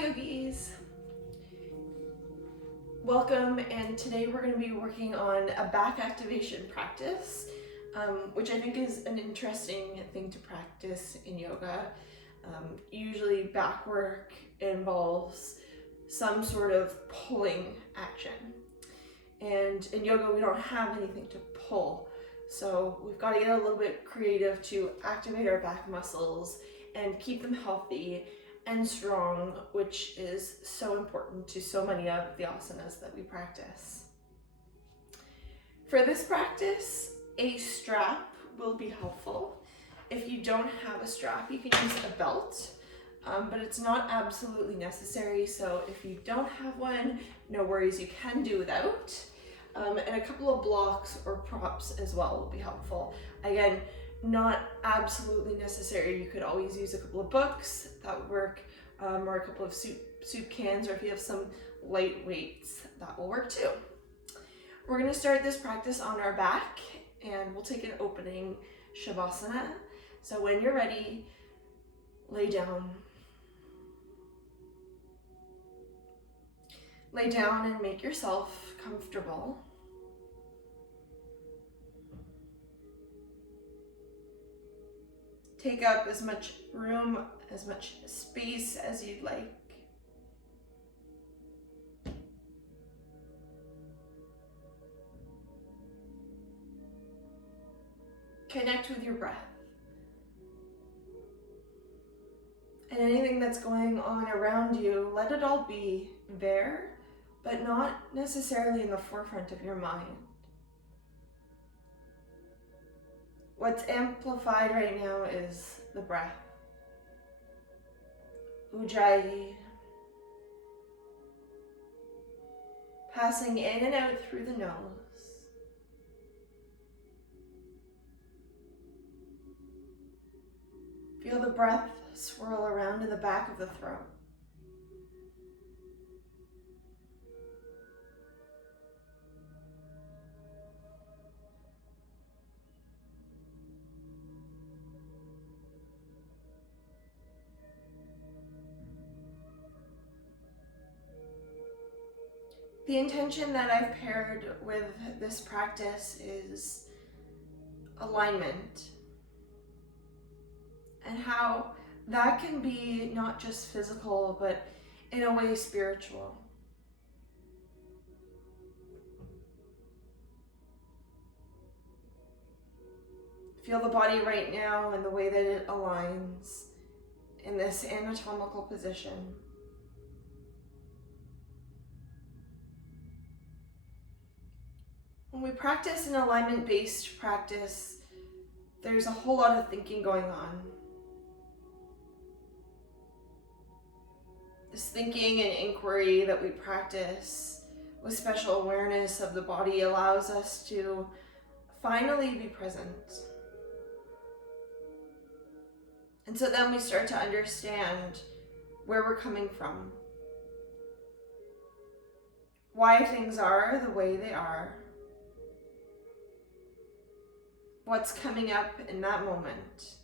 Hi yogis! Welcome, and today we're going to be working on a back activation practice, which I think is an interesting thing to practice in yoga. Usually back work involves some sort of pulling action, and in yoga we don't have anything to pull, so we've got to get a little bit creative to activate our back muscles and keep them healthy and strong, which is so important to so many of the asanas that we practice. For this practice, a strap will be helpful. If you don't have a strap, you can use a belt, but it's not absolutely necessary. So if you don't have one, no worries, you can do without. And a couple of blocks or props as well will be helpful. Again, not absolutely necessary. You could always use a couple of books, that would work, or a couple of soup cans, or if you have some light weights, that will work too. We're going to start this practice on our back, and we'll take an opening Shavasana. So when you're ready, lay down. Lay down and make yourself comfortable. Take up as much room, as much space as you'd like. Connect with your breath. And anything that's going on around you, let it all be there, but not necessarily in the forefront of your mind. What's amplified right now is the breath. Ujjayi. Passing in and out through the nose. Feel the breath swirl around in the back of the throat. The intention that I've paired with this practice is alignment, and how that can be not just physical, but in a way spiritual. Feel the body right now and the way that it aligns in this anatomical position. When we practice an alignment-based practice, there's a whole lot of thinking going on. This thinking and inquiry that we practice with special awareness of the body allows us to finally be present. And so then we start to understand where we're coming from, why things are the way they are, what's coming up in that moment.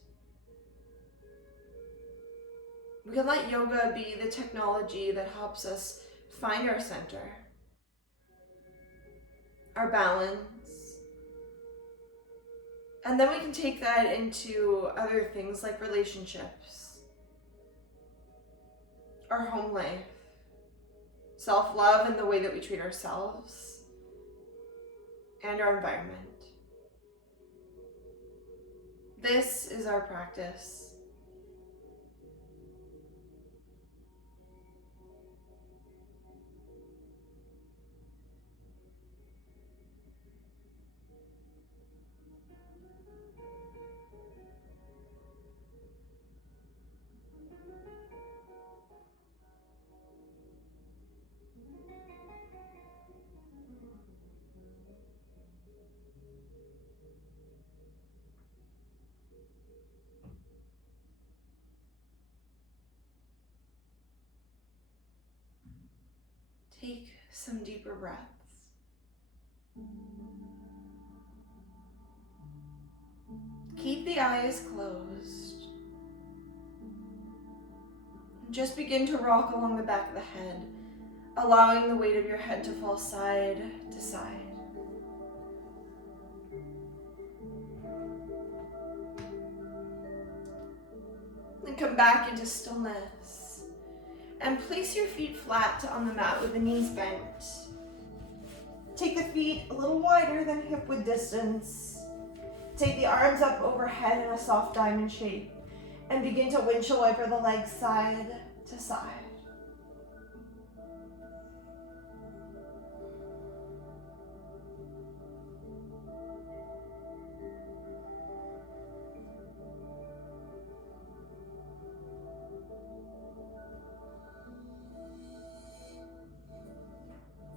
We can let yoga be the technology that helps us find our center, our balance, and then we can take that into other things like relationships, our home life, self-love and the way that we treat ourselves, and our environment. This is our practice. Take some deeper breaths. Keep the eyes closed. Just begin to rock along the back of the head, allowing the weight of your head to fall side to side. Then come back into stillness and place your feet flat on the mat with the knees bent. Take the feet a little wider than hip width distance. Take the arms up overhead in a soft diamond shape and begin to windshield wiper the legs side to side.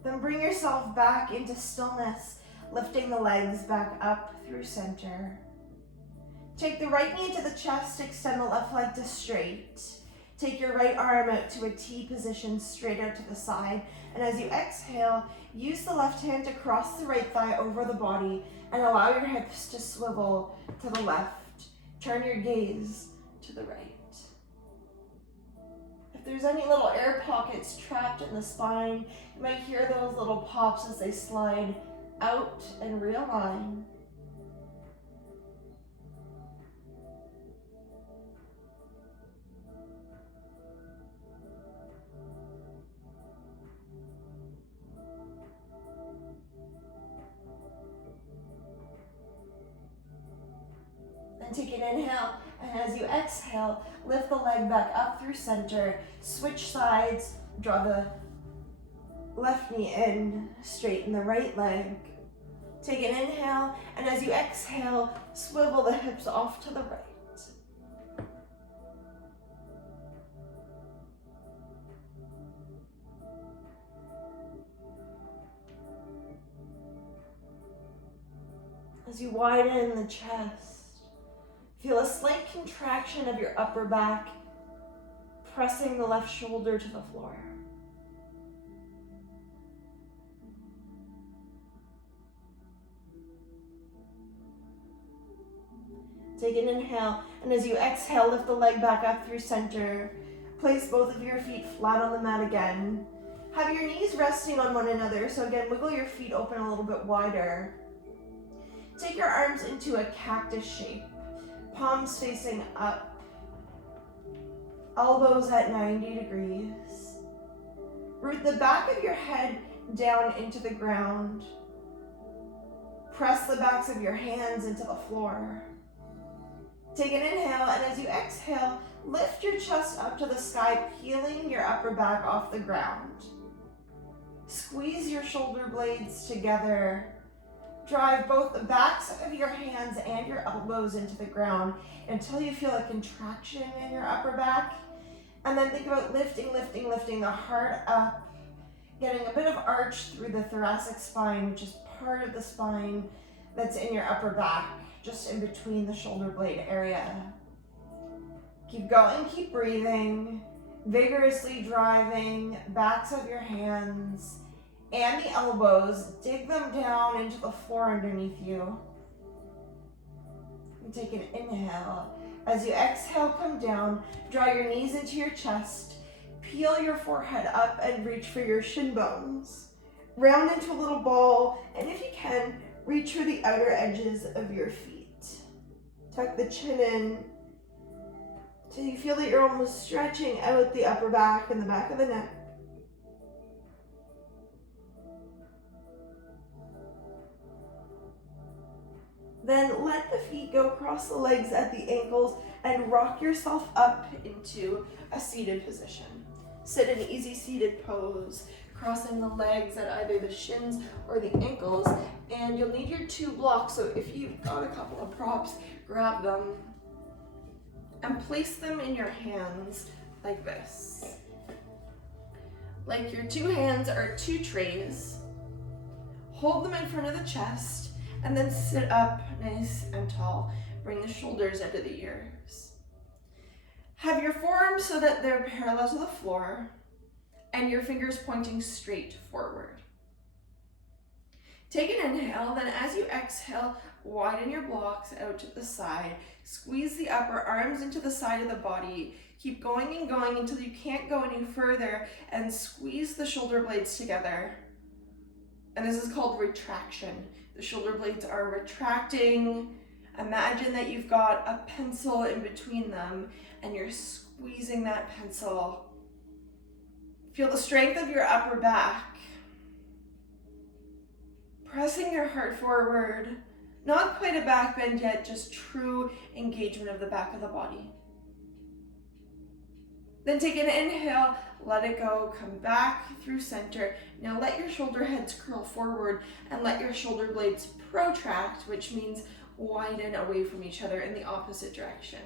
Then bring yourself back into stillness, lifting the legs back up through center. Take the right knee to the chest, extend the left leg to straight. Take your right arm out to a T position, straight out to the side. And as you exhale, use the left hand to cross the right thigh over the body and allow your hips to swivel to the left. Turn your gaze to the right. If there's any little air pockets trapped in the spine, you might hear those little pops as they slide out and realign. Then take an inhale, and as you exhale, lift the leg back up through center, switch sides, draw the left knee in, straighten the right leg. Take an inhale, and as you exhale, swivel the hips off to the right. As you widen the chest, feel a slight contraction of your upper back, pressing the left shoulder to the floor. Take an inhale, and as you exhale, lift the leg back up through center. Place both of your feet flat on the mat again. Have your knees resting on one another, so again, wiggle your feet open a little bit wider. Take your arms into a cactus shape. Palms facing up, elbows at 90 degrees. Root the back of your head down into the ground. Press the backs of your hands into the floor. Take an inhale, and as you exhale, lift your chest up to the sky, peeling your upper back off the ground. Squeeze your shoulder blades together. Drive both the backs of your hands and your elbows into the ground until you feel a contraction in your upper back. And then think about lifting the heart up, getting a bit of arch through the thoracic spine, which is part of the spine that's in your upper back, just in between the shoulder blade area. Keep going, keep breathing, vigorously driving backs of your hands and the elbows, dig them down into the floor underneath you. And take an inhale. As you exhale, come down, draw your knees into your chest, peel your forehead up and reach for your shin bones. Round into a little ball, and if you can, reach for the outer edges of your feet. Tuck the chin in till you feel that you're almost stretching out the upper back and the back of the neck. Then let the feet go across the legs at the ankles and rock yourself up into a seated position. Sit in easy seated pose, crossing the legs at either the shins or the ankles, and you'll need your 2 blocks, so if you've got a couple of props, grab them and place them in your hands like this. Like your 2 hands are 2 trays. Hold them in front of the chest, and then sit up nice and tall. Bring the shoulders under the ears. Have your forearms so that they're parallel to the floor and your fingers pointing straight forward. Take an inhale, then as you exhale, widen your blocks out to the side. Squeeze the upper arms into the side of the body. Keep going and going until you can't go any further, and squeeze the shoulder blades together. And this is called retraction. The shoulder blades are retracting. Imagine that you've got a pencil in between them and you're squeezing that pencil. Feel the strength of your upper back. Pressing your heart forward. Not quite a back bend yet, just true engagement of the back of the body. Then take an inhale, let it go, come back through center. Now let your shoulder heads curl forward and let your shoulder blades protract, which means widen away from each other in the opposite direction.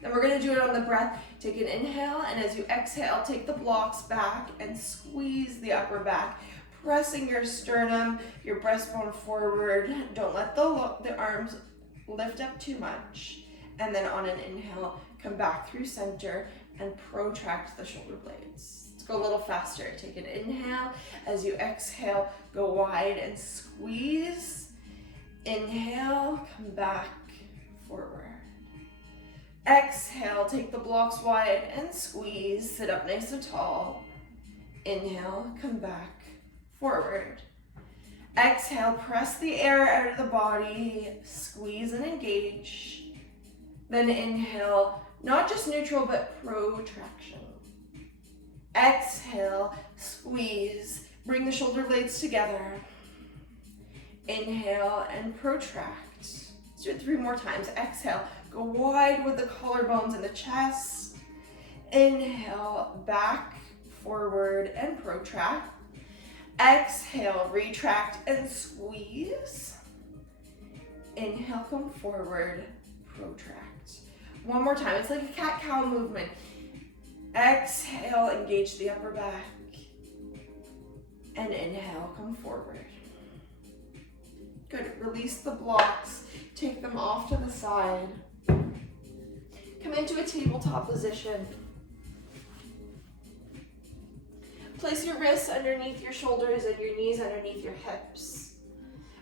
Then we're going to do it on the breath. Take an inhale, and as you exhale, take the blocks back and squeeze the upper back, pressing your sternum, your breastbone forward. Don't let the arms lift up too much. And then on an inhale, come back through center and protract the shoulder blades. Let's go a little faster. Take an inhale. As you exhale, go wide and squeeze. Inhale, come back forward. Exhale, take the blocks wide and squeeze. Sit up nice and tall. Inhale, come back forward. Exhale, press the air out of the body. Squeeze and engage. Then inhale, not just neutral, but protraction. Exhale, squeeze. Bring the shoulder blades together. Inhale and protract. Let's do it 3 more times. Exhale, go wide with the collarbones and the chest. Inhale, back, forward, and protract. Exhale, retract and squeeze. Inhale, come forward, protract. One more time. It's like a cat-cow movement. Exhale, engage the upper back. And inhale, come forward. Good. Release the blocks. Take them off to the side. Come into a tabletop position. Place your wrists underneath your shoulders and your knees underneath your hips.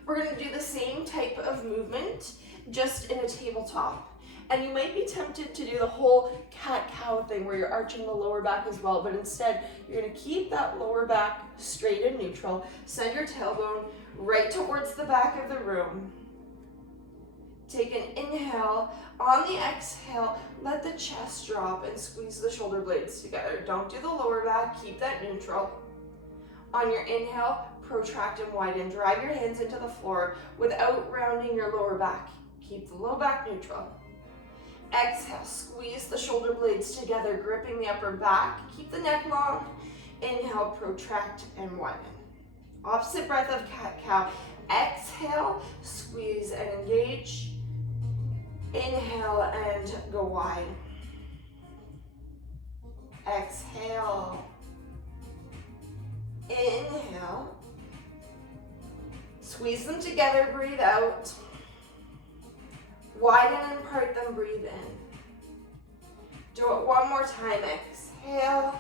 We're going to do the same type of movement, just in a tabletop. And you might be tempted to do the whole cat-cow thing where you're arching the lower back as well, but instead you're going to keep that lower back straight and neutral. Send your tailbone right towards the back of the room. Take an inhale. On the exhale, let the chest drop and squeeze the shoulder blades together. Don't do the lower back, keep that neutral. On your inhale, protract and widen. Drive your hands into the floor without rounding your lower back. Keep the low back neutral. Exhale, squeeze the shoulder blades together, gripping the upper back. Keep the neck long. Inhale, protract and widen. Opposite breath of cat-cow. Exhale, squeeze and engage. Inhale and go wide. Exhale. Inhale. Squeeze them together, breathe out. Widen and part them, breathe in. Do it one more time. Exhale,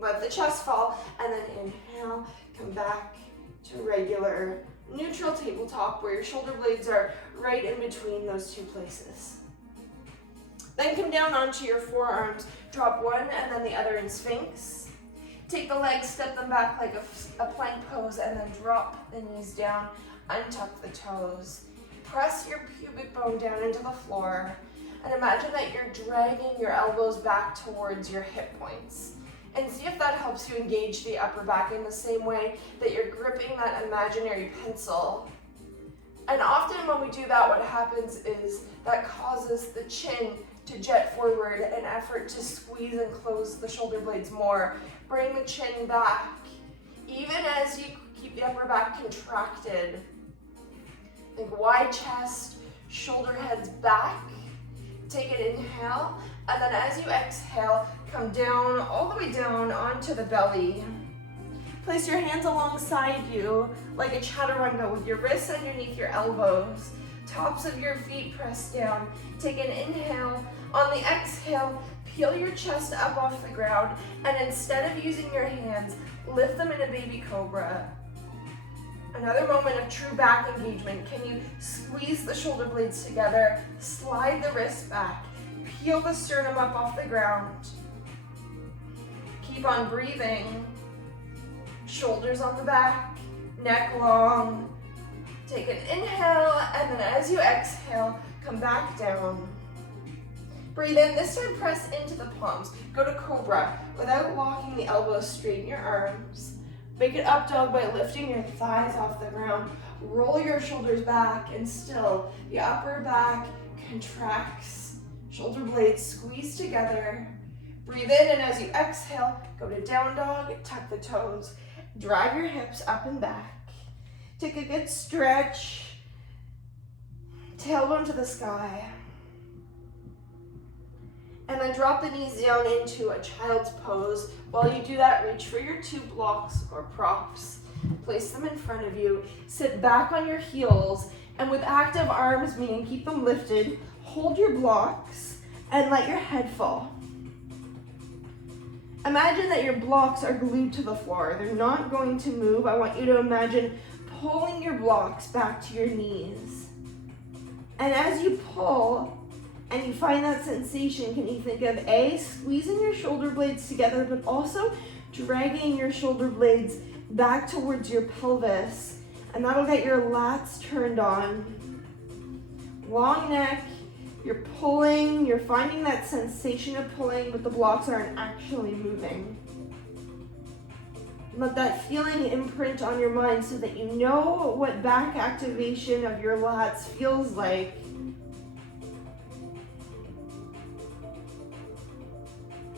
let the chest fall, and then inhale, come back to regular neutral tabletop where your shoulder blades are right in between those two places. Then come down onto your forearms, drop one and then the other in Sphinx. Take the legs, step them back like a plank pose, and then drop the knees down, untuck the toes. Press your pubic bone down into the floor, and imagine that you're dragging your elbows back towards your hip points. And see if that helps you engage the upper back in the same way that you're gripping that imaginary pencil. And often when we do that, what happens is that causes the chin to jet forward, an effort to squeeze and close the shoulder blades more. Bring the chin back, even as you keep the upper back contracted. Think wide chest, shoulder heads back. Take an inhale, and then as you exhale, come down, all the way down onto the belly. Place your hands alongside you like a chaturanga with your wrists underneath your elbows. Tops of your feet pressed down. Take an inhale. On the exhale, peel your chest up off the ground, and instead of using your hands, lift them in a baby cobra. Another moment of true back engagement. Can you squeeze the shoulder blades together, slide the wrist back, peel the sternum up off the ground. Keep on breathing. Shoulders on the back, neck long. Take an inhale, and then as you exhale, come back down. Breathe in, this time press into the palms. Go to cobra. Without walking the elbows, straighten your arms. Make it up dog by lifting your thighs off the ground. Roll your shoulders back, and still the upper back contracts. Shoulder blades squeeze together. Breathe in, and as you exhale, go to down dog, tuck the toes. Drive your hips up and back. Take a good stretch. Tailbone to the sky. And then drop the knees down into a child's pose. While you do that, reach for your 2 blocks or props. Place them in front of you. Sit back on your heels. And with active arms, meaning keep them lifted, hold your blocks and let your head fall. Imagine that your blocks are glued to the floor. They're not going to move. I want you to imagine pulling your blocks back to your knees. And as you pull and you find that sensation, can you think of A, squeezing your shoulder blades together, but also dragging your shoulder blades back towards your pelvis. And that'll get your lats turned on. Long neck. You're pulling, you're finding that sensation of pulling, but the blocks aren't actually moving. Let that feeling imprint on your mind so that you know what back activation of your lats feels like.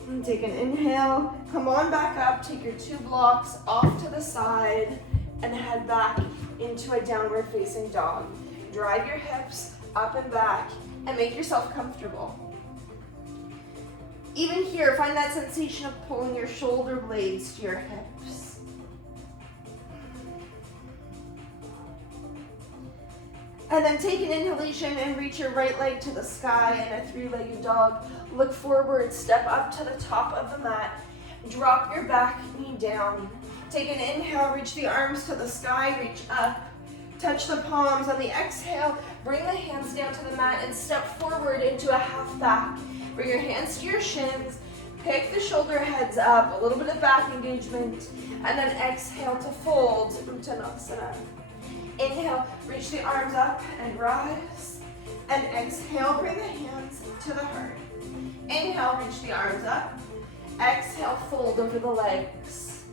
And take an inhale, come on back up, take your 2 blocks off to the side, and head back into a downward facing dog. Drive your hips up and back, and make yourself comfortable. Even here, find that sensation of pulling your shoulder blades to your hips. And then take an inhalation and reach your right leg to the sky in a 3-legged dog. Look forward, step up to the top of the mat. Drop your back knee down. Take an inhale, reach the arms to the sky, reach up. Touch the palms. On the exhale, bring the hands down to the mat and step forward into a half back. Bring your hands to your shins. Pick the shoulder heads up, a little bit of back engagement, and then exhale to fold, Uttanasana. Inhale, reach the arms up and rise. And exhale, bring the hands to the heart. Inhale, reach the arms up. Exhale, fold over the legs.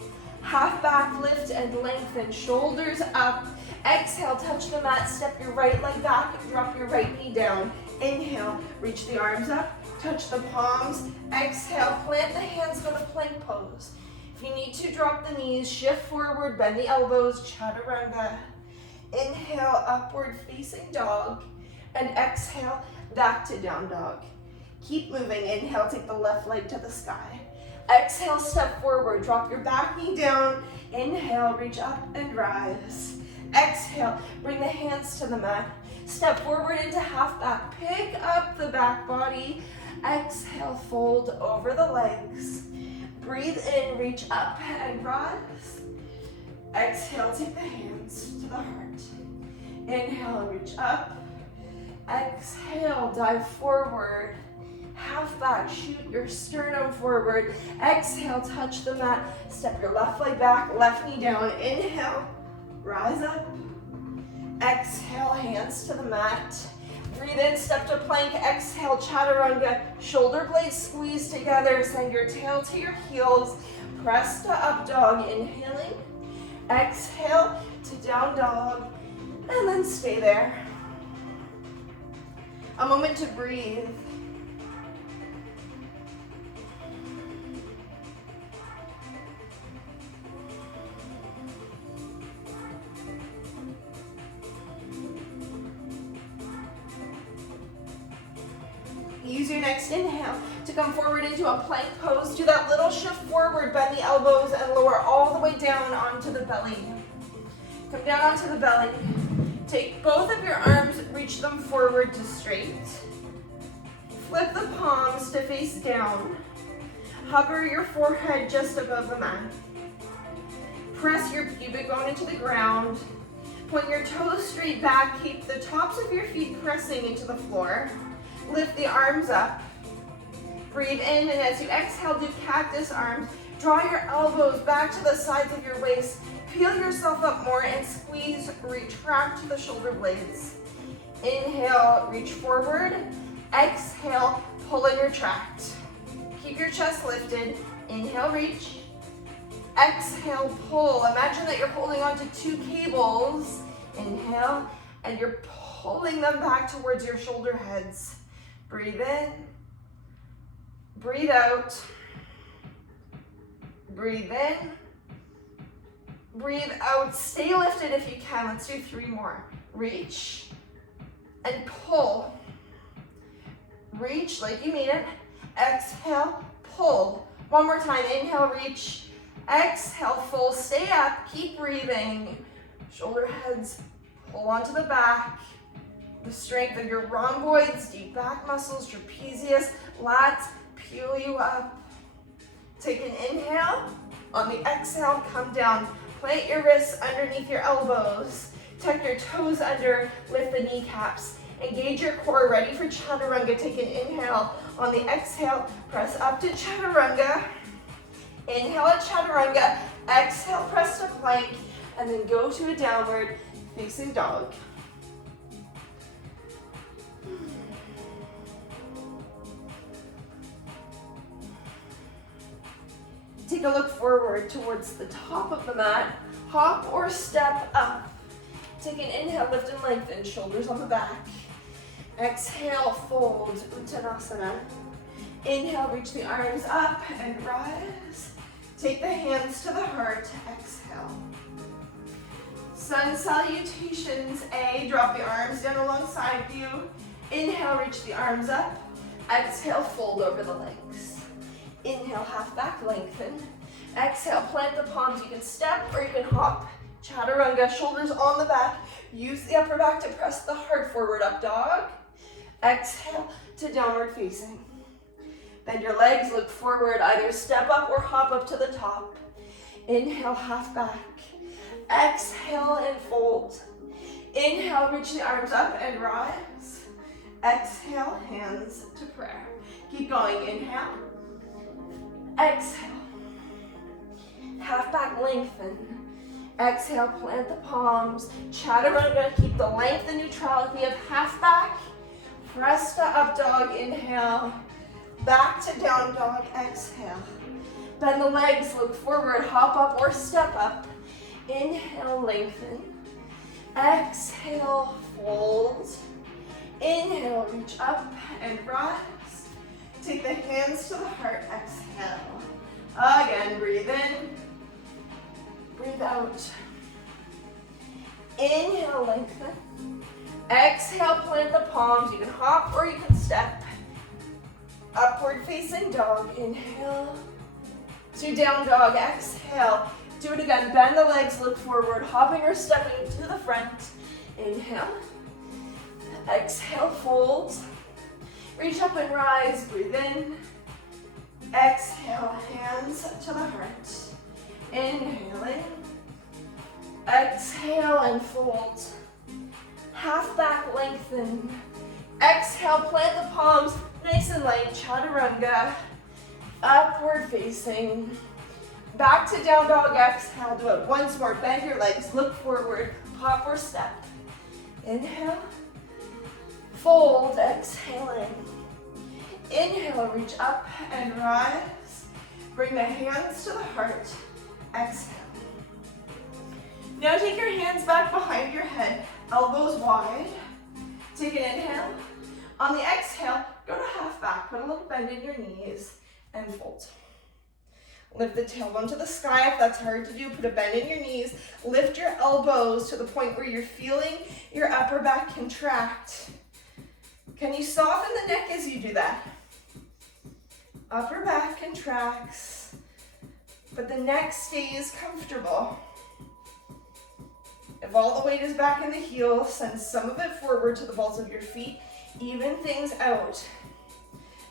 Half back lift and lengthen, shoulders up. Exhale, touch the mat, step your right leg back, drop your right knee down. Inhale, reach the arms up, touch the palms. Exhale, plant the hands, go to plank pose. If you need to, drop the knees, shift forward, bend the elbows, chaturanga. Inhale, upward facing dog. And exhale, back to down dog. Keep moving. Inhale, take the left leg to the sky. Exhale, step forward, drop your back knee down. Inhale, reach up and rise. Exhale, bring the hands to the mat. Step forward into half back. Pick up the back body. Exhale, fold over the legs. Breathe in, reach up and rise. Exhale, take the hands to the heart. Inhale, reach up. Exhale, dive forward. Half back, shoot your sternum forward. Exhale, touch the mat. Step your left leg back, left knee down. Inhale, rise up. Exhale, hands to the mat. Breathe in, step to plank. Exhale, chaturanga. Shoulder blades squeeze together. Send your tail to your heels. Press to up dog. Inhaling. Exhale to down dog. And then stay there. A moment to breathe. Use your next inhale to come forward into a plank pose. Do that little shift forward, bend the elbows and lower all the way down onto the belly. Come down onto the belly. Take both of your arms, reach them forward to straight. Flip the palms to face down. Hover your forehead just above the mat. Press your pubic bone into the ground. Point your toes straight back. Keep the tops of your feet pressing into the floor. Lift the arms up. Breathe in, and as you exhale, do cactus arms. Draw your elbows back to the sides of your waist. Peel yourself up more and squeeze, retract the shoulder blades. Inhale, reach forward. Exhale, pull and retract. Keep your chest lifted. Inhale, reach. Exhale, pull. Imagine that you're holding onto two cables. Inhale, and you're pulling them back towards your shoulder heads. Breathe in. Breathe out. Breathe in. Breathe out. Stay lifted if you can. Let's do 3 more. Reach and pull. Reach like you mean it. Exhale, pull. One more time. Inhale, reach. Exhale, full. Stay up. Keep breathing. Shoulder heads pull onto the back. The strength of your rhomboids, deep back muscles, trapezius, lats, peel you up. Take an inhale. On the exhale, come down. Plant your wrists underneath your elbows. Tuck your toes under, lift the kneecaps. Engage your core, ready for chaturanga. Take an inhale. On the exhale, press up to chaturanga. Inhale at chaturanga. Exhale, press to plank. And then go to a downward facing dog. Take a look forward towards the top of the mat. Hop or step up. Take an inhale, lift and lengthen, shoulders on the back. Exhale, fold, Uttanasana. Inhale, reach the arms up and rise. Take the hands to the heart, exhale. Sun salutations, A, drop the arms down alongside you. Inhale, reach the arms up. Exhale, fold over the legs. Inhale, half back, lengthen. Exhale, plant the palms. You can step or you can hop. Chaturanga, shoulders on the back. Use the upper back to press the heart forward, up dog. Exhale to downward facing. Bend your legs, look forward, either step up or hop up to the top. Inhale, half back. Exhale and fold. Inhale, reach the arms up and rise. Exhale, hands to prayer. Keep going, inhale. Exhale. Half back, lengthen. Exhale, plant the palms. Chaturanga, keep the length and neutrality of half back. Press to up dog, inhale. Back to down dog, exhale. Bend the legs, look forward, hop up or step up. Inhale, lengthen. Exhale, fold. Inhale, reach up and rise. Take the hands to the heart, exhale. Again, breathe in. Breathe out. Inhale, lengthen. Exhale, plant the palms. You can hop or you can step. Upward facing dog, inhale. To down dog, exhale. Do it again, bend the legs, look forward, hopping or stepping to the front. Inhale. Exhale, fold. Reach up and rise, breathe in. Exhale, hands to the heart. Inhaling. Exhale and fold. Half back, lengthen. Exhale, plant the palms, nice and light, chaturanga. Upward facing. Back to down dog, exhale, do it once more. Bend your legs, look forward, hop or step. Inhale. Fold, exhaling. Inhale, reach up and rise. Bring the hands to the heart. Exhale. Now take your hands back behind your head, elbows wide. Take an inhale. On the exhale, go to half back, put a little bend in your knees and fold. Lift the tailbone to the sky if that's hard to do. Put a bend in your knees. Lift your elbows to the point where you're feeling your upper back contract. Can you soften the neck as you do that? Upper back contracts, but the neck stays comfortable. If all the weight is back in the heel, send some of it forward to the balls of your feet. Even things out.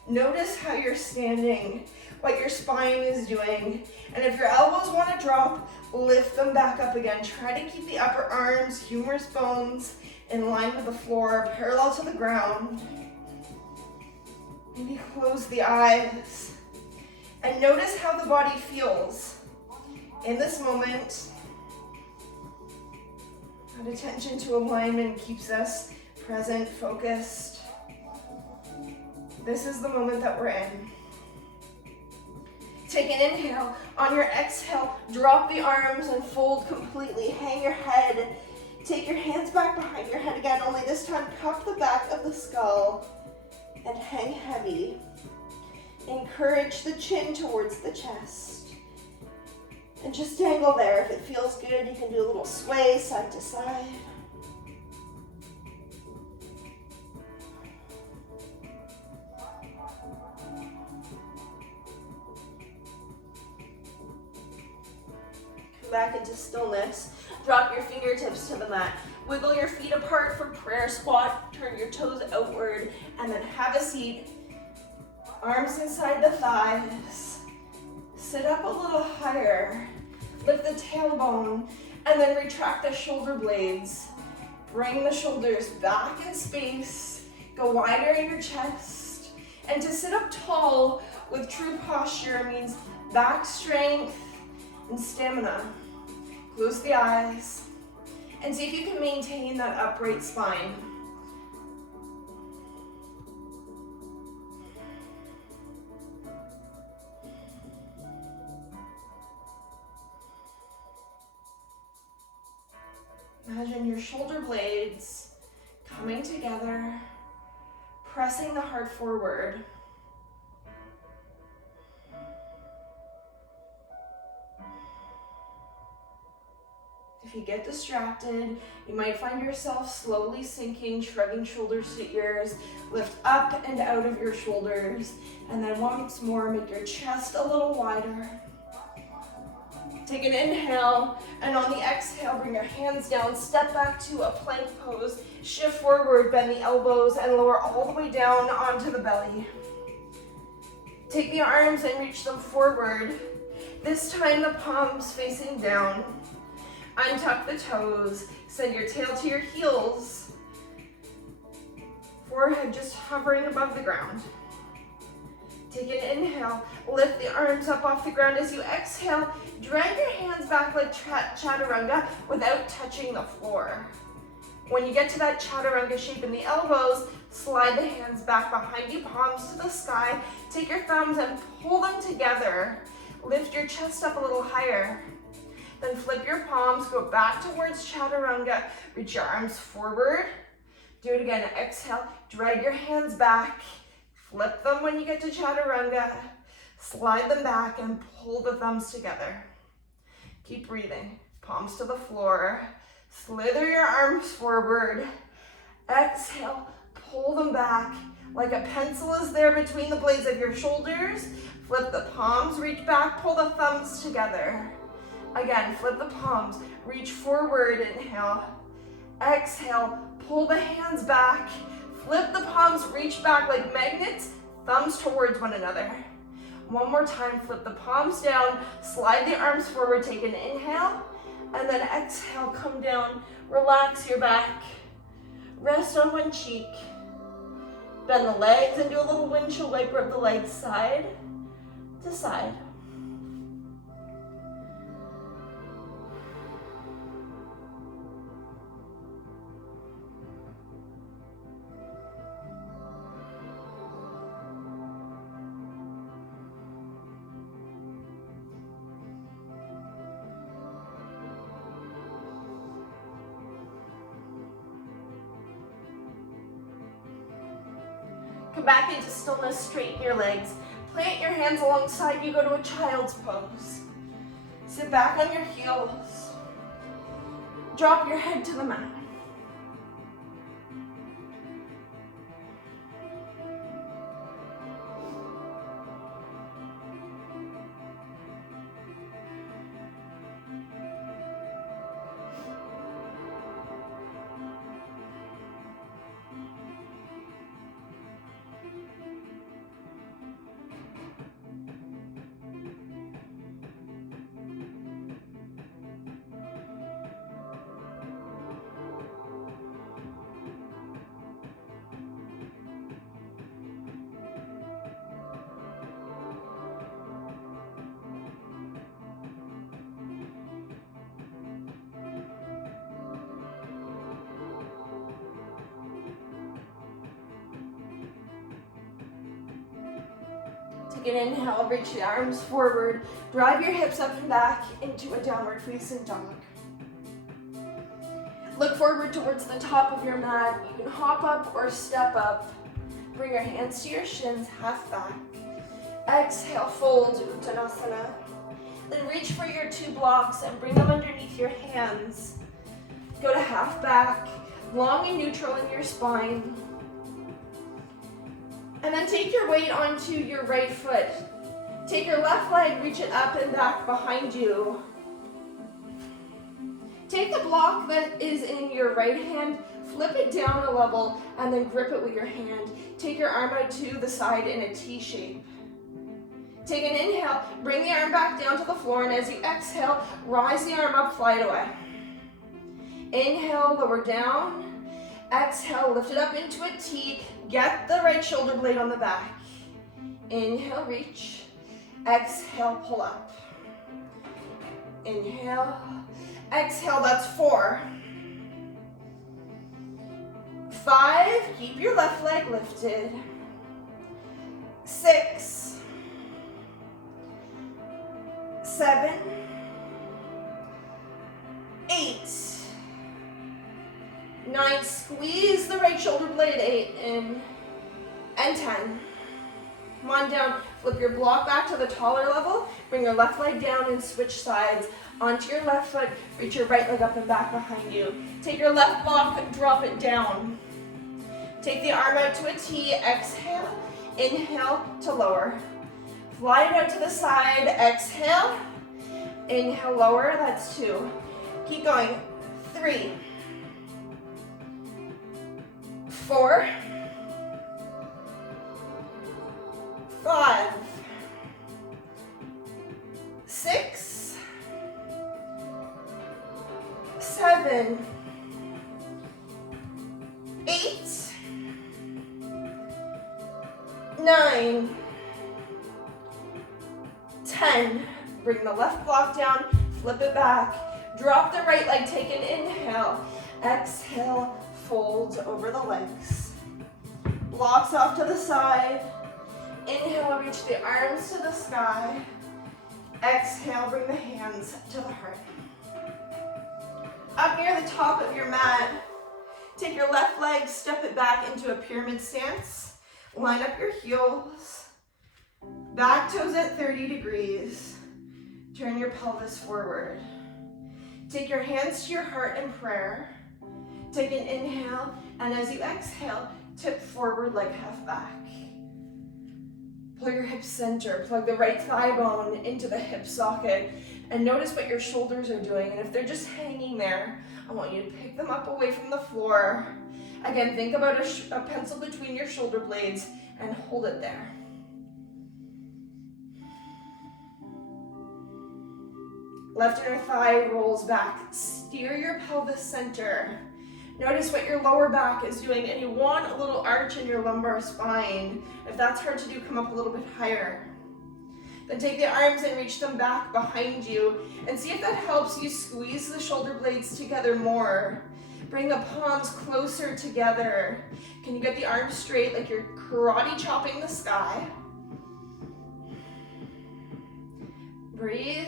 Notice how you're standing, what your spine is doing, and if your elbows want to drop, lift them back up again. Try to keep the upper arms, humerus bones, in line with the floor, parallel to the ground. Maybe close the eyes and notice how the body feels in this moment. That attention to alignment keeps us present, focused. This is the moment that we're in. Take an inhale. On your exhale, drop the arms and fold completely. Hang your head. Take your hands back behind your head again, only this time cup the back of the skull and hang heavy. Encourage the chin towards the chest. And just dangle there. If it feels good, you can do a little sway side to side. Come back into stillness. Drop your fingertips to the mat. Wiggle your feet apart for prayer squat. Turn your toes outward and then have a seat. Arms inside the thighs. Sit up a little higher. Lift the tailbone and then retract the shoulder blades. Bring the shoulders back in space. Go wider in your chest. And to sit up tall with true posture means back strength and stamina. Close the eyes and see if you can maintain that upright spine. Imagine your shoulder blades coming together, pressing the heart forward. If you get distracted, you might find yourself slowly sinking, shrugging shoulders to ears. Lift up and out of your shoulders. And then once more, make your chest a little wider. Take an inhale, and on the exhale, bring your hands down. Step back to a plank pose. Shift forward, bend the elbows, and lower all the way down onto the belly. Take the arms and reach them forward. This time, the palms facing down. Untuck the toes, send your tail to your heels. Forehead just hovering above the ground. Take an inhale, lift the arms up off the ground. As you exhale, drag your hands back like chaturanga without touching the floor. When you get to that chaturanga shape in the elbows, slide the hands back behind you, palms to the sky. Take your thumbs and pull them together. Lift your chest up a little higher. Then flip your palms, go back towards chaturanga. Reach your arms forward. Do it again. Exhale, drag your hands back. Flip them when you get to chaturanga. Slide them back and pull the thumbs together. Keep breathing. Palms to the floor. Slither your arms forward. Exhale, pull them back. Like a pencil is there between the blades of your shoulders. Flip the palms, reach back, pull the thumbs together. Again, flip the palms, reach forward, inhale. Exhale, pull the hands back. Flip the palms, reach back like magnets, thumbs towards one another. One more time, flip the palms down, slide the arms forward, take an inhale, and then exhale, come down, relax your back. Rest on one cheek. Bend the legs and do a little windshield wiper of the legs side to side. Come back into stillness, straighten your legs. Plant your hands alongside you, go to a child's pose. Sit back on your heels. Drop your head to the mat. Take an inhale, reach the arms forward, drive your hips up and back into a downward facing dog. Look forward towards the top of your mat. You can hop up or step up. Bring your hands to your shins, half back. Exhale, fold, Uttanasana. Then reach for your 2 blocks and bring them underneath your hands. Go to half back, long and neutral in your spine. And then take your weight onto your right foot. Take your left leg, reach it up and back behind you. Take the block that is in your right hand, flip it down a level, and then grip it with your hand. Take your arm out to the side in a T shape. Take an inhale, bring the arm back down to the floor, and as you exhale, rise the arm up, fly it away. Inhale, lower down. Exhale, lift it up into a T. Get the right shoulder blade on the back. Inhale, reach. Exhale, pull up. Inhale. Exhale, that's 4. 5, keep your left leg lifted. 6, 7, 8, 9, squeeze the right shoulder blade, 8 in, and 10. Come on down, flip your block back to the taller level, bring your left leg down and switch sides. Onto your left foot, reach your right leg up and back behind you. Take your left block and drop it down. Take the arm out to a T, exhale, inhale to lower. Fly it out to the side, exhale, inhale, lower, that's 2. Keep going, 3, 4, 5, 6, 7, 8, 9, 10. Bring the left block down, flip it back, drop the right leg, take an inhale, exhale, fold over the legs. Blocks off to the side. Inhale, reach the arms to the sky. Exhale, bring the hands to the heart. Up near the top of your mat, take your left leg, step it back into a pyramid stance. Line up your heels. Back toes at 30 degrees. Turn your pelvis forward. Take your hands to your heart in prayer. Take an inhale, and as you exhale, tip forward like half back. Pull your hips center, plug the right thigh bone into the hip socket, and notice what your shoulders are doing. And if they're just hanging there, I want you to pick them up away from the floor. Again, think about a pencil between your shoulder blades and hold it there. Left inner thigh rolls back. Steer your pelvis center. Notice what your lower back is doing, and you want a little arch in your lumbar spine. If that's hard to do, come up a little bit higher. Then take the arms and reach them back behind you, and see if that helps you squeeze the shoulder blades together more. Bring the palms closer together. Can you get the arms straight like you're karate chopping the sky? Breathe.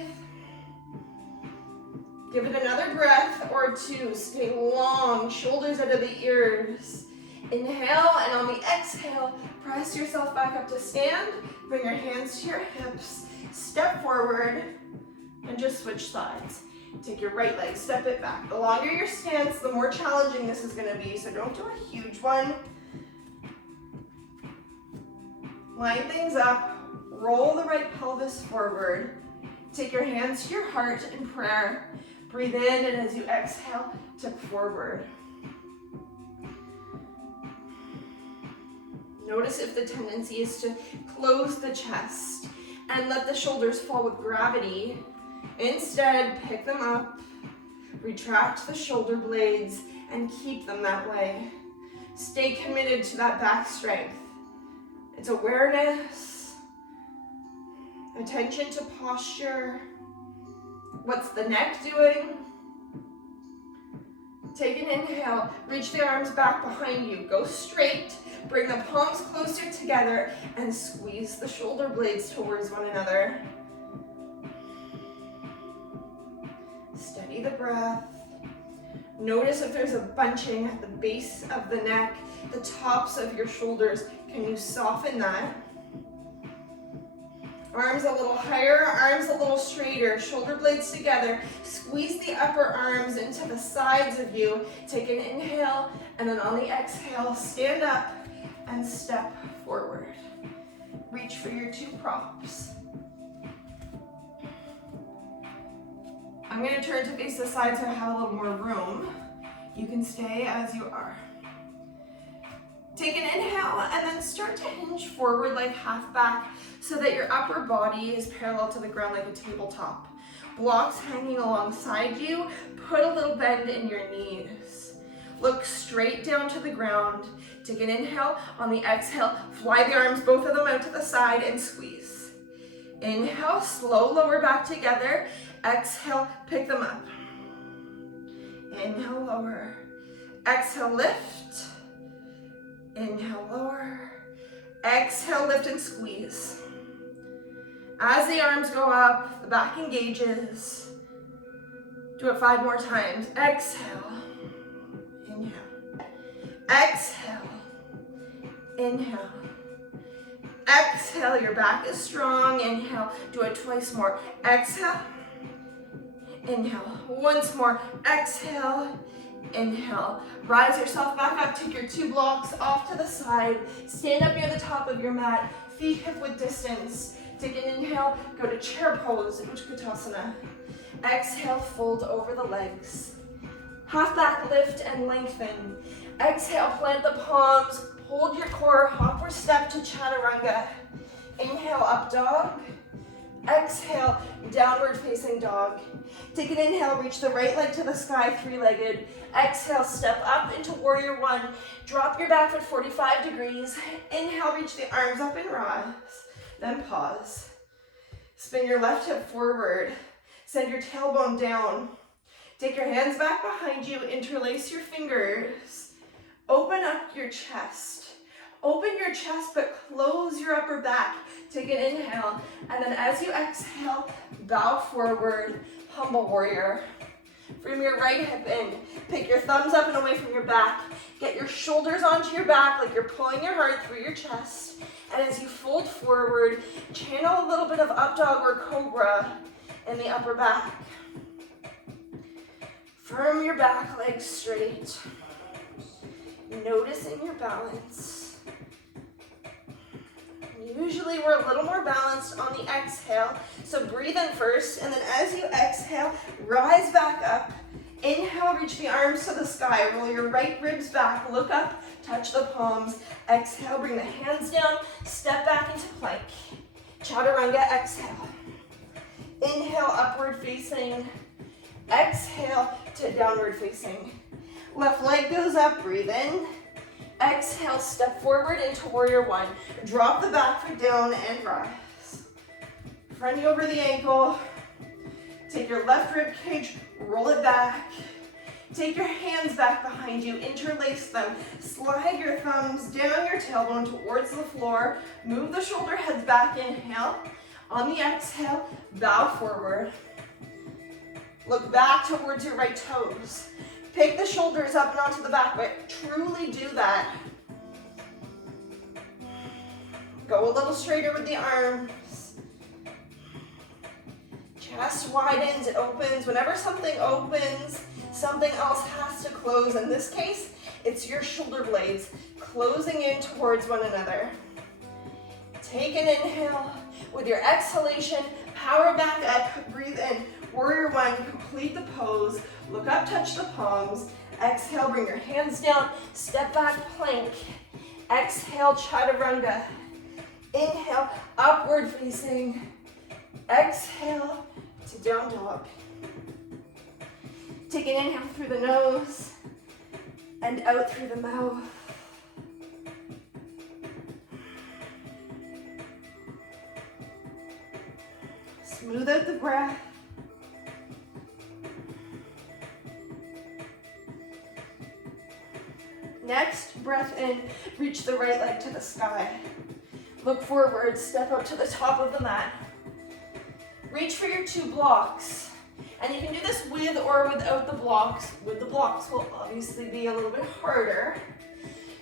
Give it another breath or 2. Stay long, shoulders out of the ears. Inhale, and on the exhale, press yourself back up to stand. Bring your hands to your hips. Step forward, and just switch sides. Take your right leg, step it back. The longer your stance, the more challenging this is gonna be, so don't do a huge one. Line things up, roll the right pelvis forward. Take your hands to your heart in prayer. Breathe in, and as you exhale, tip forward. Notice if the tendency is to close the chest and let the shoulders fall with gravity. Instead, pick them up, retract the shoulder blades, and keep them that way. Stay committed to that back strength. It's awareness, attention to posture. What's the neck doing? Take an inhale, reach the arms back behind you. Go straight, bring the palms closer together and squeeze the shoulder blades towards one another. Steady the breath. Notice if there's a bunching at the base of the neck, the tops of your shoulders. Can you soften that? Arms a little higher, arms a little straighter, shoulder blades together. Squeeze the upper arms into the sides of you. Take an inhale, and then on the exhale, stand up and step forward. Reach for your two props. I'm going to turn to face the side so I have a little more room. You can stay as you are. Take an inhale and then start to hinge forward like half back so that your upper body is parallel to the ground like a tabletop. Blocks hanging alongside you. Put a little bend in your knees. Look straight down to the ground. Take an inhale. On the exhale, fly the arms, both of them out to the side and squeeze. Inhale, slow lower back together. Exhale, pick them up. Inhale, lower. Exhale, lift. Inhale, lower. Exhale, lift and squeeze. As the arms go up, the back engages. Do it 5 more times. Exhale. Inhale. Exhale. Inhale. Exhale, your back is strong. Inhale, do it twice more. Exhale. Inhale. Once more. Exhale. Inhale. Rise yourself back up. Take your 2 blocks off to the side. Stand up near the top of your mat. Feet hip width distance. Take an inhale. Go to chair pose, Utkatasana. Exhale, fold over the legs. Half back lift and lengthen. Exhale, plant the palms. Hold your core. Hop or step to Chaturanga. Inhale, up dog. Exhale, downward facing dog. Take an inhale, reach the right leg to the sky, 3-legged. Exhale, step up into warrior 1. Drop your back foot 45 degrees. Inhale, reach the arms up and rise. Then pause. Spin your left hip forward. Send your tailbone down. Take your hands back behind you. Interlace your fingers. Open up your chest. Open your chest, but close your upper back. Take an inhale, and then as you exhale, bow forward, humble warrior. From your right hip in, pick your thumbs up and away from your back. Get your shoulders onto your back like you're pulling your heart through your chest. And as you fold forward, channel a little bit of up dog or cobra in the upper back. Firm your back legs straight. Noticing your balance. Usually we're a little more balanced on the exhale, so breathe in first, and then as you exhale, rise back up. Inhale, reach the arms to the sky, roll your right ribs back, look up, touch the palms. Exhale, bring the hands down, step back into plank. Chaturanga, exhale. Inhale, upward facing. Exhale to downward facing. Left leg goes up, breathe in. Exhale, step forward into warrior 1. Drop the back foot down and rise. Front knee over the ankle. Take your left rib cage, roll it back. Take your hands back behind you, interlace them. Slide your thumbs down your tailbone towards the floor. Move the shoulder heads back, inhale. On the exhale, bow forward. Look back towards your right toes. Pick the shoulders up and onto the back, but truly do that. Go a little straighter with the arms. Chest widens, it opens. Whenever something opens, something else has to close. In this case, it's your shoulder blades closing in towards one another. Take an inhale. With your exhalation, power back up, breathe in. Warrior 1, complete the pose. Look up, touch the palms. Exhale, bring your hands down. Step back, plank. Exhale, Chaturanga. Inhale, upward facing. Exhale to down dog. Take an inhale through the nose and out through the mouth. Smooth out the breath. in, reach the right leg to the sky. Look forward, step up to the top of the mat. Reach for your 2 blocks. And you can do this with or without the blocks. With the blocks will obviously be a little bit harder.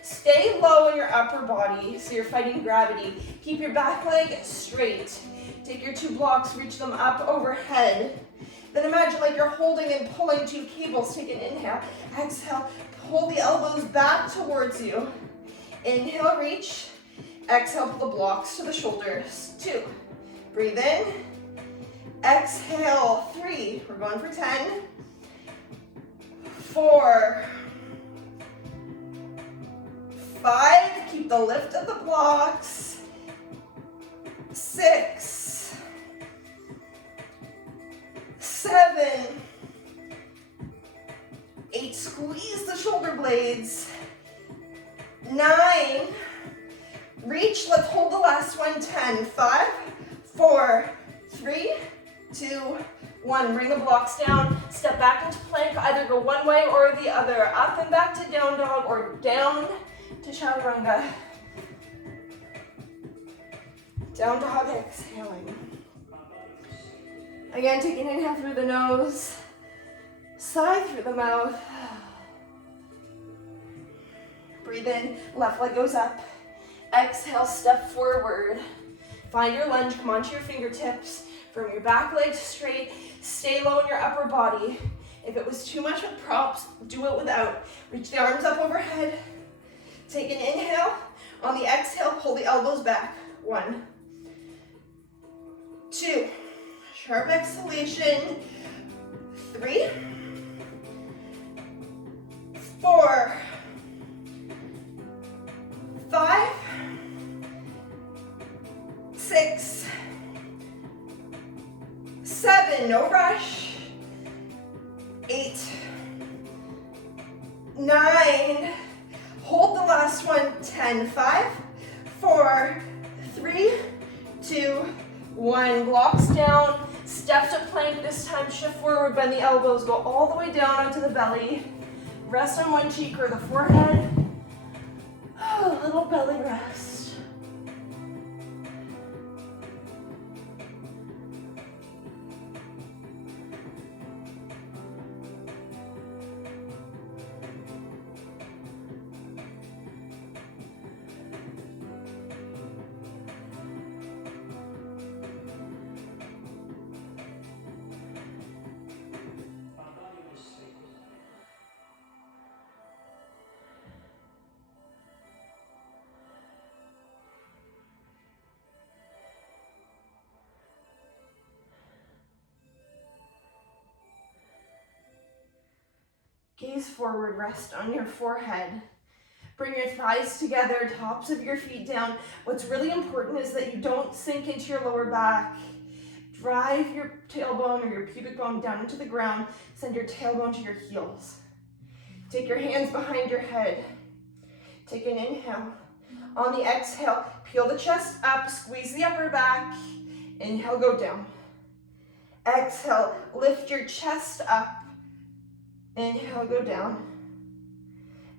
Stay low in your upper body, so you're fighting gravity. Keep your back leg straight. Take your 2 blocks, reach them up overhead. Then imagine like you're holding and pulling 2 cables. Take an inhale. Exhale, pull the elbows back towards you. Inhale, reach. Exhale, pull the blocks to the shoulders. 2. Breathe in. Exhale, 3. We're going for 10. 4. 5. Keep the lift of the blocks. 6. 7. 8. Squeeze the shoulder blades. 9. Reach. Let's hold the last one. 10. 5, 4, 3, 2, 1. Bring the blocks down. Step back into plank. Either go one way or the other. Up and back to down dog or down to chaturanga. Down dog, exhaling. Again, take an inhale through the nose. Sigh through the mouth. Breathe in. Left leg goes up. Exhale, step forward. Find your lunge. Come onto your fingertips. From your back leg straight, stay low in your upper body. If it was too much with props, do it without. Reach the arms up overhead. Take an inhale. On the exhale, pull the elbows back. 1, 2. Sharp exhalation. 3, 4, 5, 6, 7, no rush. 8, 9, hold the last one. 10, 5, 4, 3, 2, 1. Blocks down. Step to plank this time. Shift forward, bend the elbows. Go all the way down onto the belly. Rest on one cheek or the forehead. A little belly rest. Gaze forward, rest on your forehead. Bring your thighs together, tops of your feet down. What's really important is that you don't sink into your lower back. Drive your tailbone or your pubic bone down into the ground. Send your tailbone to your heels. Take your hands behind your head. Take an inhale. On the exhale, peel the chest up, squeeze the upper back. Inhale, go down. Exhale, lift your chest up. Inhale, go down.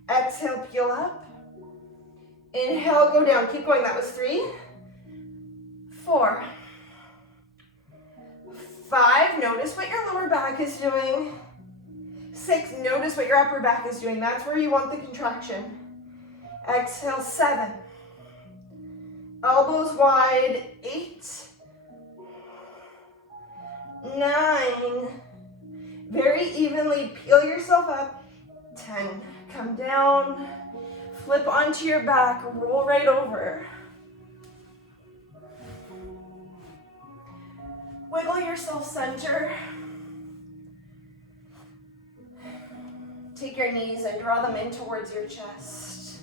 Exhale, peel up. Inhale, go down. Keep going. That was 3, 4, 5. Notice what your lower back is doing. 6. Notice what your upper back is doing. That's where you want the contraction. Exhale, 7. Elbows wide. 8, 9. Very evenly peel yourself up. 10. Come down. Flip onto your back. Roll right over. Wiggle yourself center. Take your knees and draw them in towards your chest.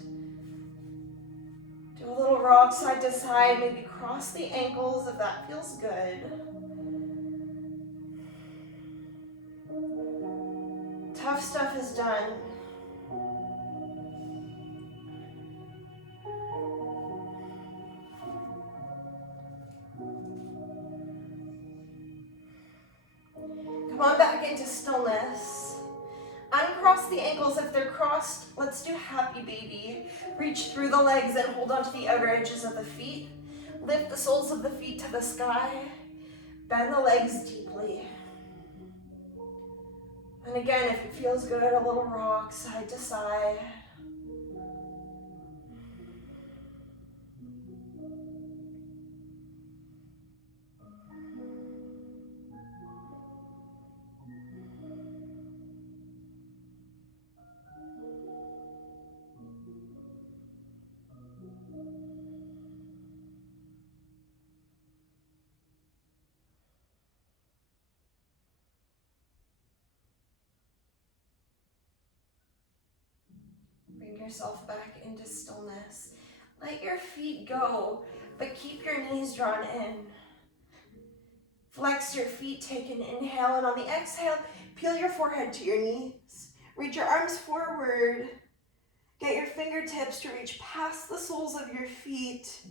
Do a little rock side to side. Maybe cross the ankles if that feels good. Tough stuff is done. Come on back into stillness. Uncross cross the ankles. If they're crossed, let's do happy baby. Reach through the legs and hold onto the outer edges of the feet. Lift the soles of the feet to the sky. Bend the legs deeply. And again, if it feels good, a little rock side to side. Bring yourself back into stillness. Let your feet go, but keep your knees drawn in. Flex your feet, take an inhale, and on the exhale, peel your forehead to your knees. Reach your arms forward. Get your fingertips to reach past the soles of your feet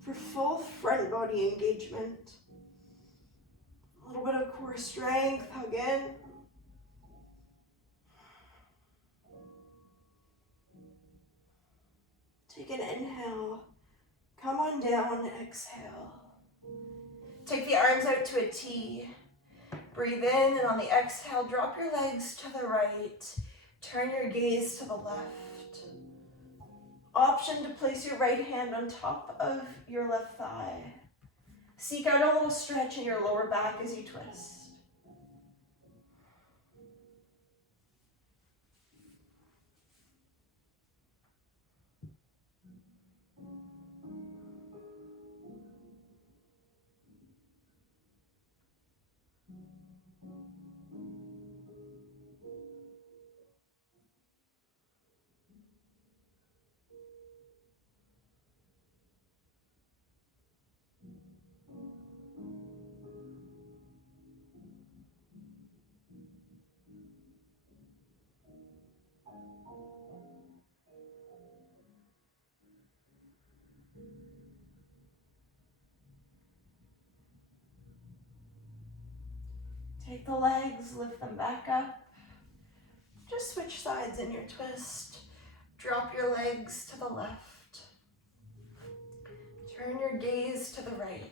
for full front body engagement. A little bit of core strength, hug in. Take an inhale, come on down, exhale. Take the arms out to a T. Breathe in, and on the exhale, drop your legs to the right. Turn your gaze to the left. Option to place your right hand on top of your left thigh. Seek out a little stretch in your lower back as you twist. Take the legs, lift them back up. Just switch sides in your twist. Drop your legs to the left. Turn your gaze to the right.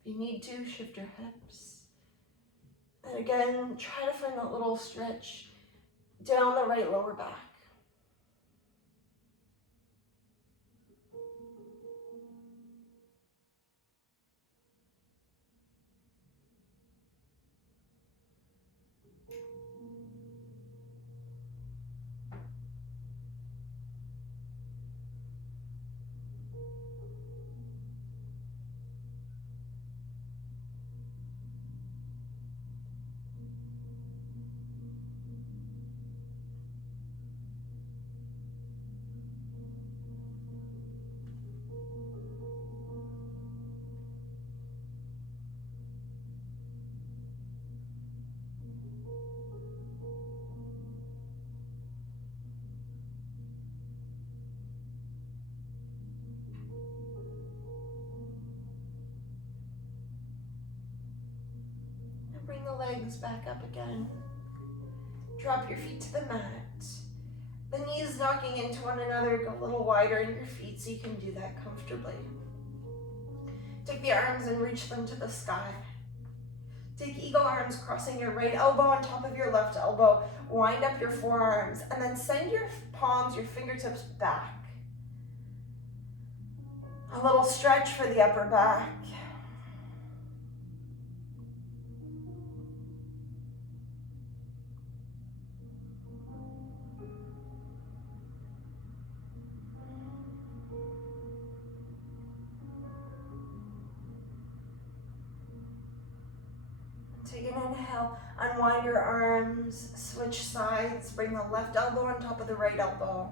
If you need to, shift your hips. And again, try to find that little stretch down the right lower back. Bring the legs back up again. Drop your feet to the mat. The knees knocking into one another, go a little wider in your feet so you can do that comfortably. Take the arms and reach them to the sky. Take eagle arms, crossing your right elbow on top of your left elbow. Wind up your forearms and then send your palms, your fingertips back. A little stretch for the upper back. Take an inhale, unwind your arms, switch sides, bring the left elbow on top of the right elbow.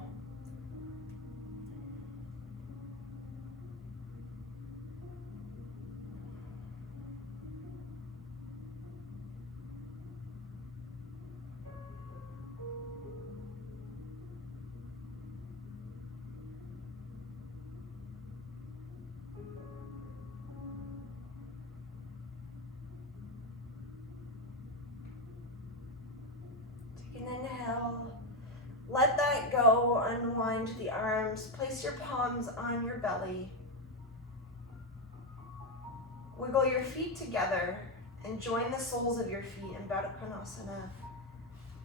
into the arms. Place your palms on your belly. Wiggle your feet together and join the soles of your feet in Baddha Konasana.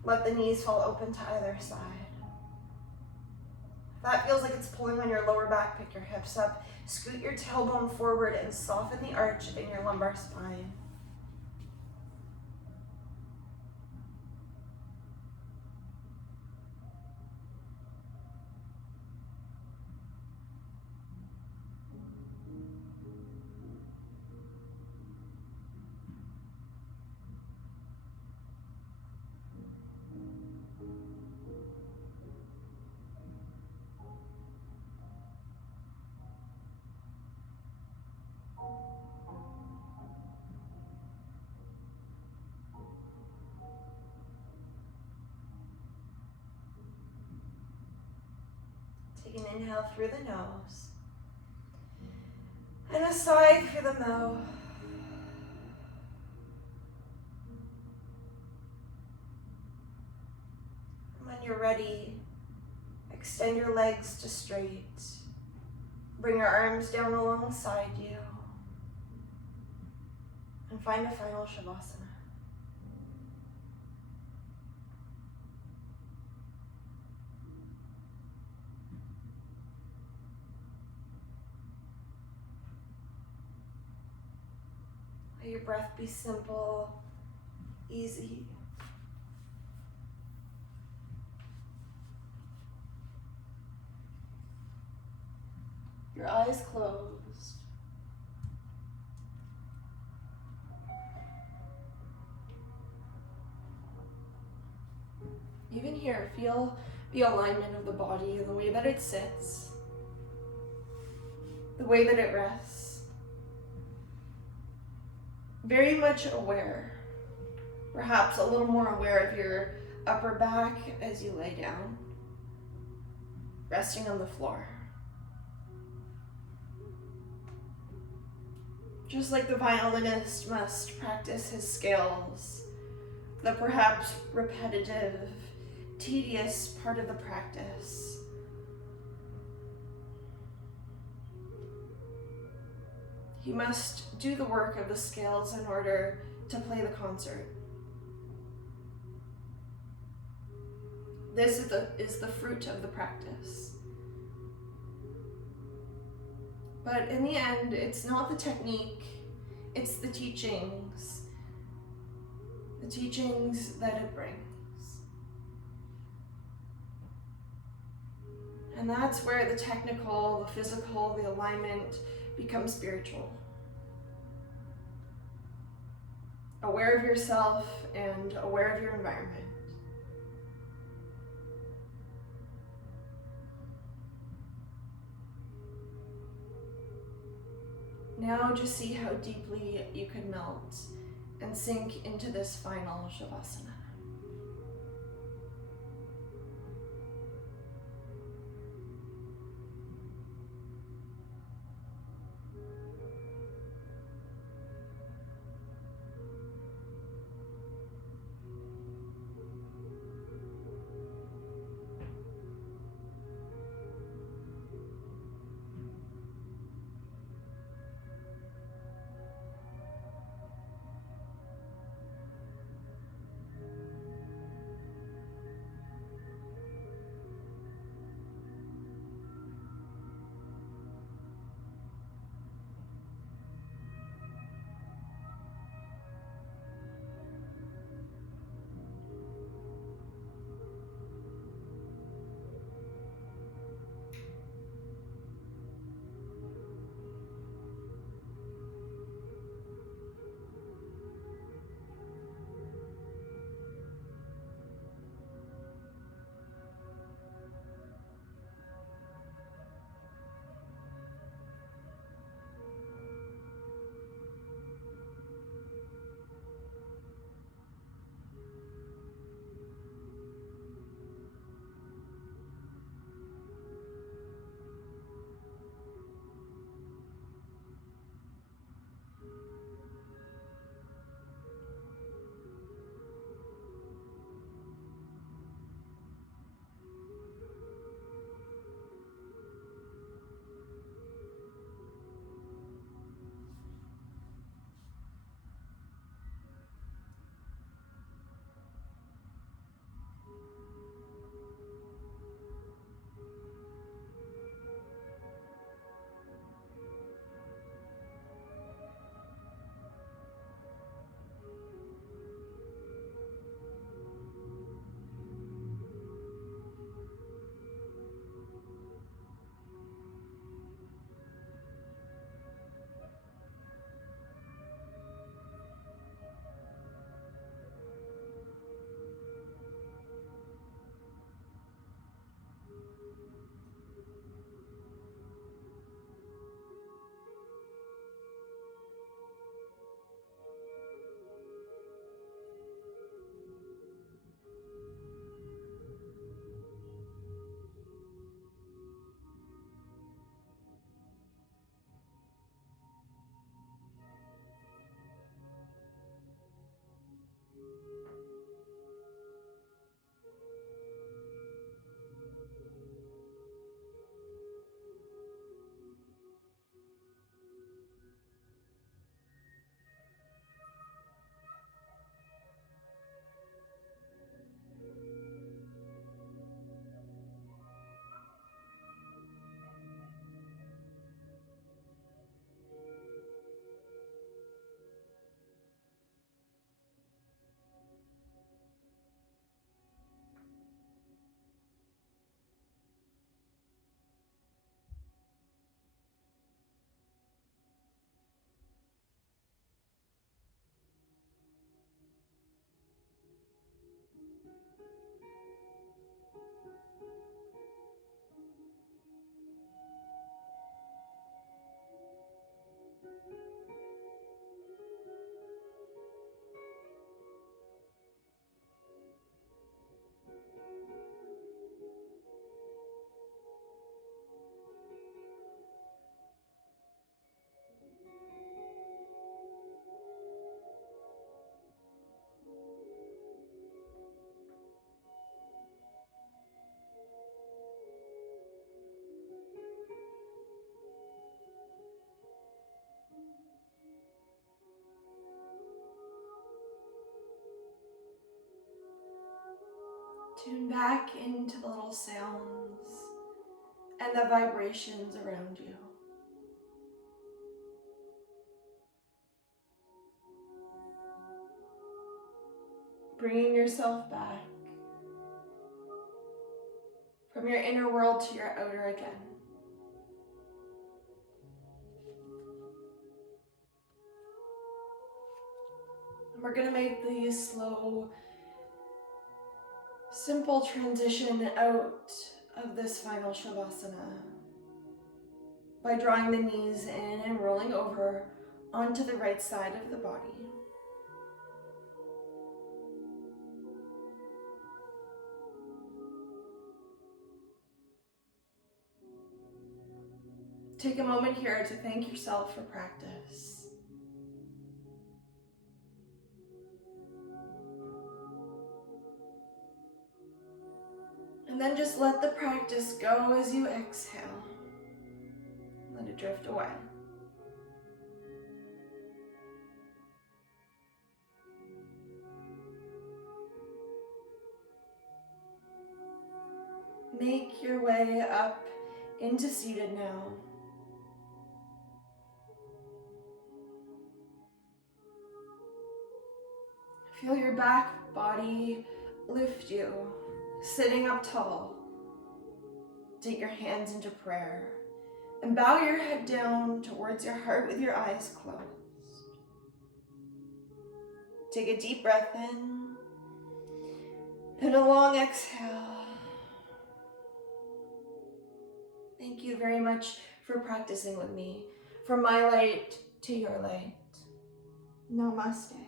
Let the knees fall open to either side. If that feels like it's pulling on your lower back, pick your hips up. Scoot your tailbone forward and soften the arch in your lumbar spine. Take an inhale through the nose and a sigh through the mouth. And when you're ready, extend your legs to straight. Bring your arms down alongside you. And find a final Shavasana. Let your breath be simple, easy. Your eyes closed. Even here, feel the alignment of the body and the way that it sits, the way that it rests. Very much aware, perhaps a little more aware of your upper back as you lay down, resting on the floor. Just like the violinist must practice his scales, the perhaps repetitive, tedious part of the practice. He must do the work of the scales in order to play the concert. This is the fruit of the practice. But in the end, it's not the technique, it's the teachings that it brings. And that's where the technical, the physical, the alignment becomes spiritual. Aware of yourself and aware of your environment. Now just see how deeply you can melt and sink into this final Shavasana. Tune back into the little sounds and the vibrations around you. Bringing yourself back from your inner world to your outer again. And we're going to make the slow, simple transition out of this final Shavasana by drawing the knees in and rolling over onto the right side of the body. Take a moment here to thank yourself for practice. And then just let the practice go as you exhale. Let it drift away. Make your way up into seated now. Feel your back body lift you, sitting up tall. Take your hands into prayer and bow your head down towards your heart with your eyes closed. Take a deep breath in and a long exhale. Thank you very much for practicing with me. From my light to your light. Namaste.